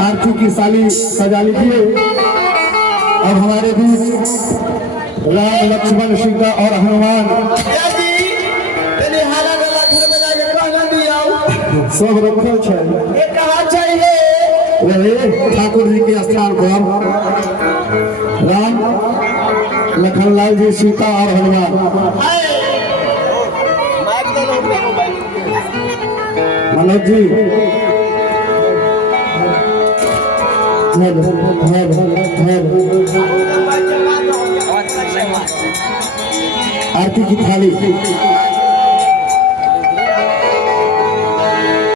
आरती की साली सजा लीजिए। अब हमारे बीच राम लक्ष्मण सीता और हनुमान सब रखल है ठाकुर जी के स्थान पर राम लखनलाल जी सीता और हनुमान। मनोज जी आरती की थाली